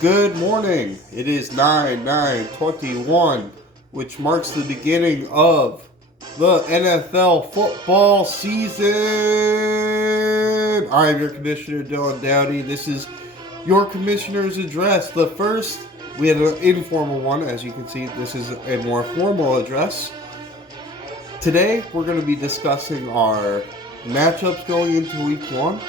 Good morning. It is 9/9/21, which marks the beginning of the NFL football season. I am your commissioner, Dylan Dowdy. This is your commissioner's address. The first, we had an informal one. As you can see, this is a more formal address. Today, we're going to be discussing our matchups going into week one.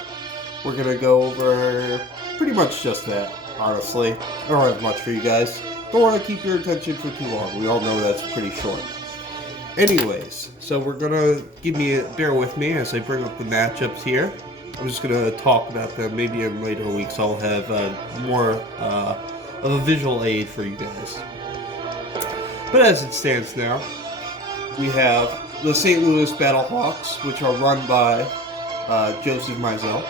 We're going to go over pretty much just that, honestly. I don't have much for you guys. Don't want to keep your attention for too long. We all know that's pretty short. Anyways, so we're going to bear with me as I bring up the matchups here. I'm just going to talk about them. Maybe in later weeks I'll have more of a visual aid for you guys. But as it stands now, we have the St. Louis Battlehawks, which are run by Joseph Mizell,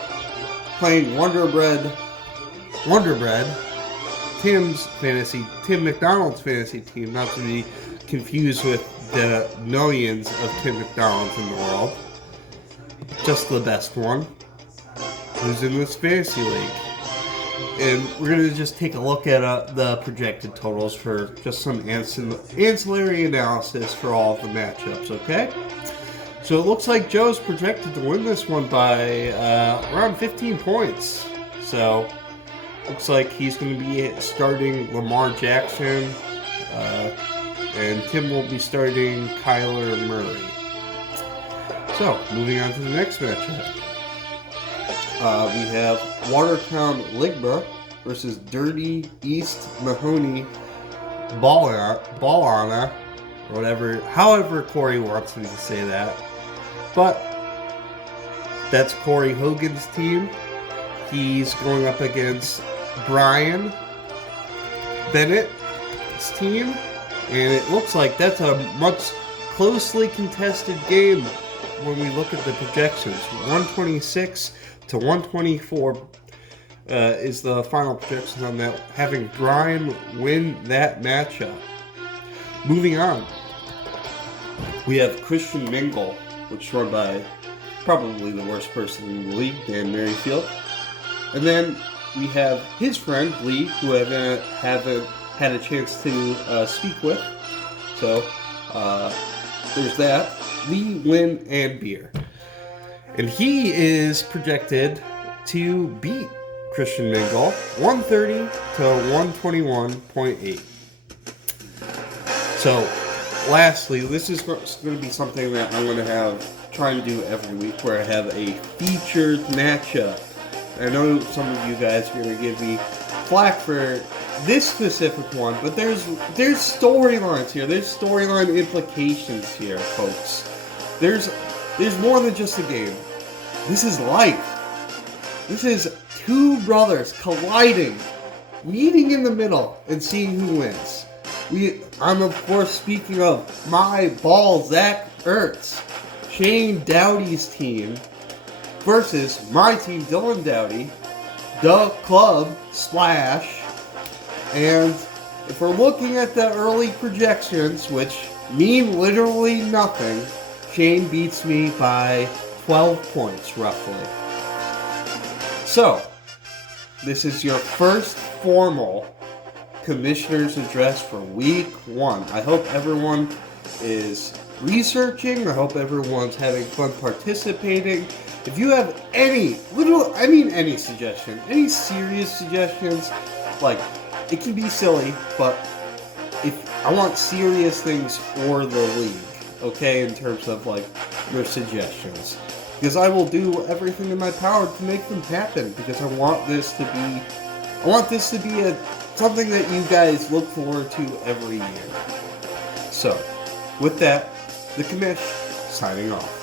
playing Wonder Bread, Tim McDonald's fantasy team, not to be confused with the millions of Tim McDonald's in the world. Just the best one, who's in this fantasy league. And we're going to just take a look at the projected totals for just some ancillary analysis for all of the matchups, okay? So it looks like Joe's projected to win this one by around 15 points. So looks like he's going to be starting Lamar Jackson, and Tim will be starting Kyler Murray. So moving on to the next matchup. We have Watertown Ligma versus Dirty East Mahoney Ballana, or however Corey wants me to say that. But that's Corey Hogan's team. He's going up against Brian Bennett's team, and it looks like that's a much closely contested game when we look at the projections. 126 to 124 is the final projections on that, having Brian win that matchup. Moving on, we have Christian Mingle, which is run by probably the worst person in the league, Dan Merrifield. And then we have his friend, Lee, who I haven't had a chance to speak with. So, there's that. Lee, Lynn, and Beer. And he is projected to beat Christian Mingle 130 to 121.8. So, lastly, this is going to be something that I'm going to try and do every week, where I have a featured matchup. I know some of you guys are going to give me flack for this specific one, but there's storylines here. There's storyline implications here, folks. There's more than just a game. This is life. This is two brothers colliding, meeting in the middle, and seeing who wins. I'm of course speaking of my ball, Zach Ertz, Shane Dowdy's team, versus my team, Dylan Dowdy, the club Splash. And if we're looking at the early projections, which mean literally nothing, Shane beats me by 12 points, roughly. So, this is your first formal commissioner's address for week one. I hope everyone is researching. I hope everyone's having fun participating. If you have any suggestion, any serious suggestions, like, it can be silly, but if I want serious things for the league, okay, in terms of, like, your suggestions. Because I will do everything in my power to make them happen, because I want this to be something that you guys look forward to every year. So, with that, the commish signing off.